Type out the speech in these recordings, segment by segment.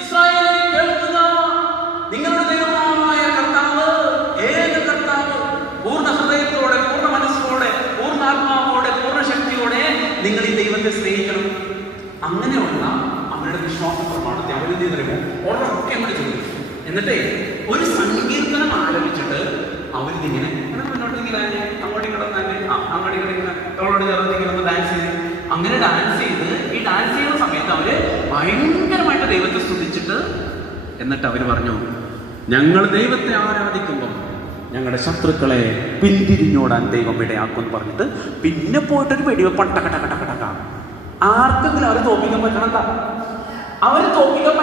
ഇസ്രായേലേ കേൾക്കുക, നിങ്ങളുടെ ദൈവമായ കർത്താവ്, ഏക കർത്താവ്, പൂർണ്ണ ഹൃദയത്തോടെ, പൂർണ്ണ മനസ്സോടെ, പൂർണ്ണാത്മാവോടെ, പൂർണ്ണ ശക്തിയോടെ നിങ്ങൾ ഈ ദൈവത്തെ സ്നേഹിക്കണം. അങ്ങനെയുള്ള അവരുടെ വിശ്വാസ പ്രമാണത്തെ അവരെന്ത് പറയുമോ ഉറക്കെ നമ്മൾ ചെയ്തു. എന്നിട്ട് ഒരു സങ്കീർത്തനം ആരംഭിച്ചിട്ട് അവരിതിങ്ങനെ മുന്നോട്ട് ഇങ്ങനെ അങ്ങോട്ട് കിടന്നെ അങ്ങോട്ട് കിടക്കുന്ന അവളോട് ചേർന്ന് ഡാൻസ് ചെയ്ത്, അങ്ങനെ ഡാൻസ് ചെയ്ത് ഈ ഡാൻസ് ചെയ്യുന്ന സമയത്ത് അവര് ഭയങ്കരമായിട്ട് ദൈവത്തെ സ്തുതിച്ചിട്ട്, എന്നിട്ട് അവര് പറഞ്ഞു, ഞങ്ങൾ ദൈവത്തെ ആരാധിക്കുമ്പോൾ ഞങ്ങളുടെ ശത്രുക്കളെ പിന്തിരിഞ്ഞോടാൻ ദൈവം ഇടയാക്കും എന്ന് പറഞ്ഞിട്ട് പിന്നെ പോയിട്ടൊരു വെടിവെപ്പ ടക്കടക്കടക്കടക്ക. ആർക്കെങ്കിലും അവർ തോപ്പിക്കാൻ പറ്റണതാ? അവർ തോപ്പിക്കാൻ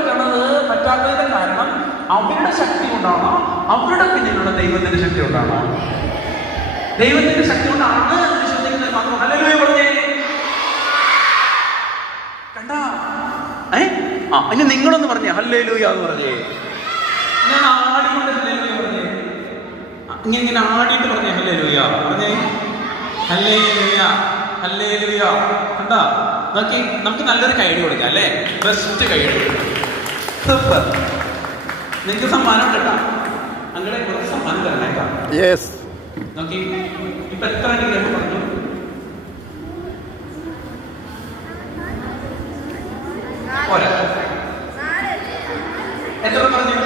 പറ്റാത്തതിന്റെ കാരണം അവരുടെ ശക്തി കൊണ്ടാണോ, അവരുടെ പിന്നിലുള്ള ദൈവത്തിന്റെ ശക്തി കൊണ്ടാണോ? ദൈവത്തിന്റെ ശക്തി കൊണ്ടാണ് വിശ്വസിക്കുന്നത് മാത്രം. ഹല്ലേലൂയ പറഞ്ഞേ. കണ്ടാ? ഇനി നിങ്ങളൊന്ന് പറഞ്ഞേ ഹല്ലേലൂയ എന്ന് പറഞ്ഞേ. ഞാൻ ആടിക്കൊണ്ട് ഹല്ലേലൂയ പറഞ്ഞേ. ഇങ്ങനെ ആടിയിട്ട് പറഞ്ഞേ ഹല്ലേലൂയ പറഞ്ഞേ. Hallelujah hallelujah. കണ്ടാ? നോക്കി, നമുക്ക് നല്ലൊരു കൈഡി കൊടുക്കാം അല്ലേ? ബെസ്റ്റ് കൈഡി കൊടുക്കാം. സൂപ്പർ. നിങ്ങൾക്ക് സമ്മാനം കേട്ടാ, അങ്ങനെ കുറച്ച് സമ്മാനം തരണേക്കാ. നോക്കി, ഇപ്പൊ എത്ര അനുഗ്രഹം പറഞ്ഞു? എത്ര പറഞ്ഞു?